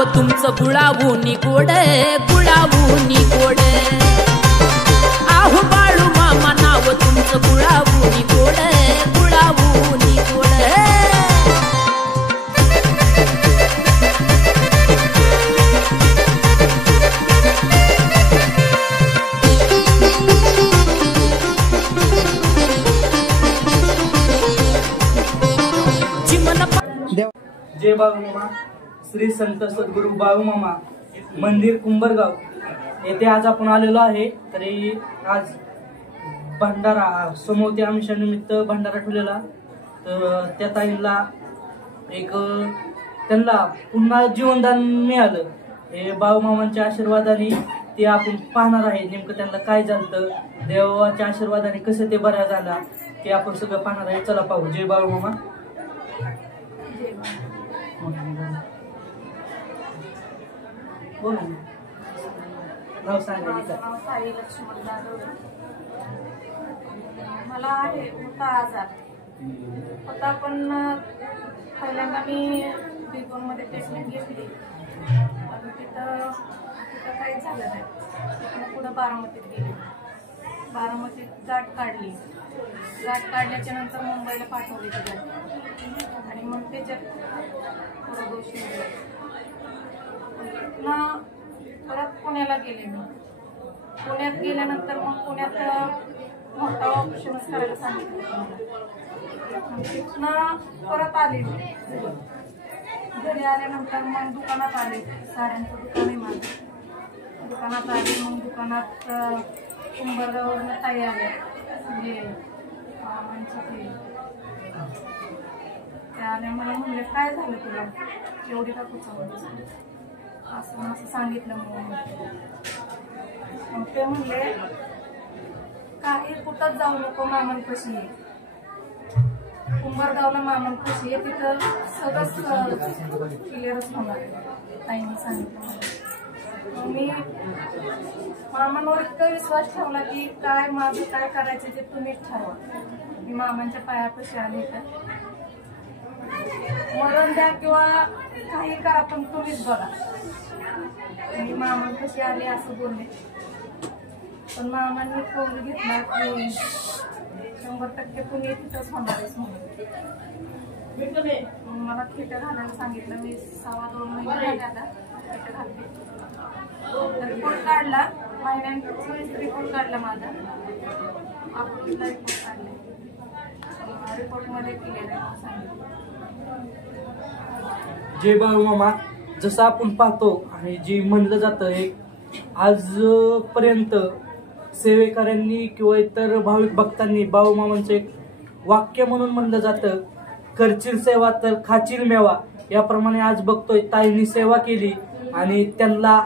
नाव तुमचं गुळावूनी गोड गुळावूनी गोड आहो बाळू मामा नाव तुमचं गुळावूनी गोड गुळावूनी गोड जय बाळूमामा श्री संत सद्गुरू बाळूमामा मंदिर कुंभरगाव येथे आज आपण आलेलो आहे. तरी आज भंडारा समोते आमच्यानिमित्त भंडारा ठेवलेला. तर त्या ताईंना त्यांना पुन्हा जीवनदान मिळालं हे बाळूमामांच्या आशीर्वादाने. ते आपण पाहणार आहे नेमकं त्यांना काय झालं, देवाच्या आशीर्वादाने कसं ते बरा झाला ते आपण सगळं पाहणार आहे. चला पाहू. जय बाळूमामा. बोला नाव सांगायचं. साई लक्ष्मण जाधव. मला आहे मोठा आजार होता, पण पहिल्यांदा मी B2 मध्ये ट्रीटमेंट घेतली. तिथं काहीच झालं नाही. तिथून पुढं बारामतीत गेली. बारामतीत गाठ काढली. गाठ काढल्याच्या नंतर मुंबईला पाठवली ती गाठ. आणि मग त्याच्यात थोडं दोष निघाला. पुन्हा परत पुण्याला गेले मी. पुण्यात गेल्यानंतर मग पुण्यात मोठा ऑपरेशनच करायला सांगितलं. तिथनं परत आले. घरी आल्यानंतर मग दुकानात आले. साड्यांचं दुकान आहे माझं. दुकानात आले. मग दुकानात कुंभरगाववरून ताई आल्या. म्हणजे त्या आल्या. मला म्हणले काय झालं तुला, एवढी का कुचावली असं असं सांगितलं. मग ते म्हणले काही कुठंच जाऊ नको, मामांपाशी ये. कुंभरगावला मामांपाशी आहे, तिथं सगळंच क्लिअरच होणार ताईंनी सांगितलं. मी मामांवर इतका विश्वास ठेवला की काय माझं काय करायचं ते तुम्हीच ठरवा. मी मामांच्या पायापाशी आले तर मरण द्या किंवा काही करा पण तुम्हीच बघा. मी मामांपाशी आले असं बोलले. पण मामांनी फोन घेतला की 100% तुम्ही तिथंच होणारच म्हणून. मला थिटर घालायला सांगितलं. मी 2.25 महिने झाले आता थिटर घालते. रिपोर्ट काढला. महिन्यांचा रिपोर्ट काढला माझा. अकोल्याला रिपोर्ट काढले. रिपोर्टमध्ये क्लिअर आहे सांगितलं. जय बाळूमामा. जसं आपण पाहतो आणि जे म्हणलं जातं आजपर्यंत सेवेकऱ्यांनी किंवा इतर भाविक भक्तांनी बाळूमामांचं एक वाक्य म्हणून म्हणलं जातं, करशील सेवा तर खाशील मेवा. याप्रमाणे आज बघतोय ताईंनी सेवा केली आणि त्यांना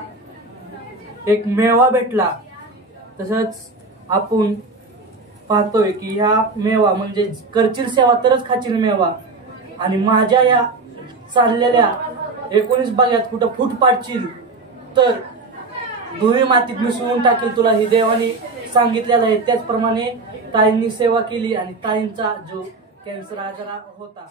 एक मेवा भेटला. तसंच आपण पाहतोय की ह्या मेवा म्हणजे करशील सेवा तरच खाशील मेवा. आणि माझ्या या चाललेल्या 19 बाग्यात कुठं फूट पाडशील तर धुळी मातीत मिसळून टाकेल तुला, ही देवाने सांगितलेलं आहे. त्याचप्रमाणे ताईंनी सेवा केली आणि ताईंचा जो कॅन्सर आजार होता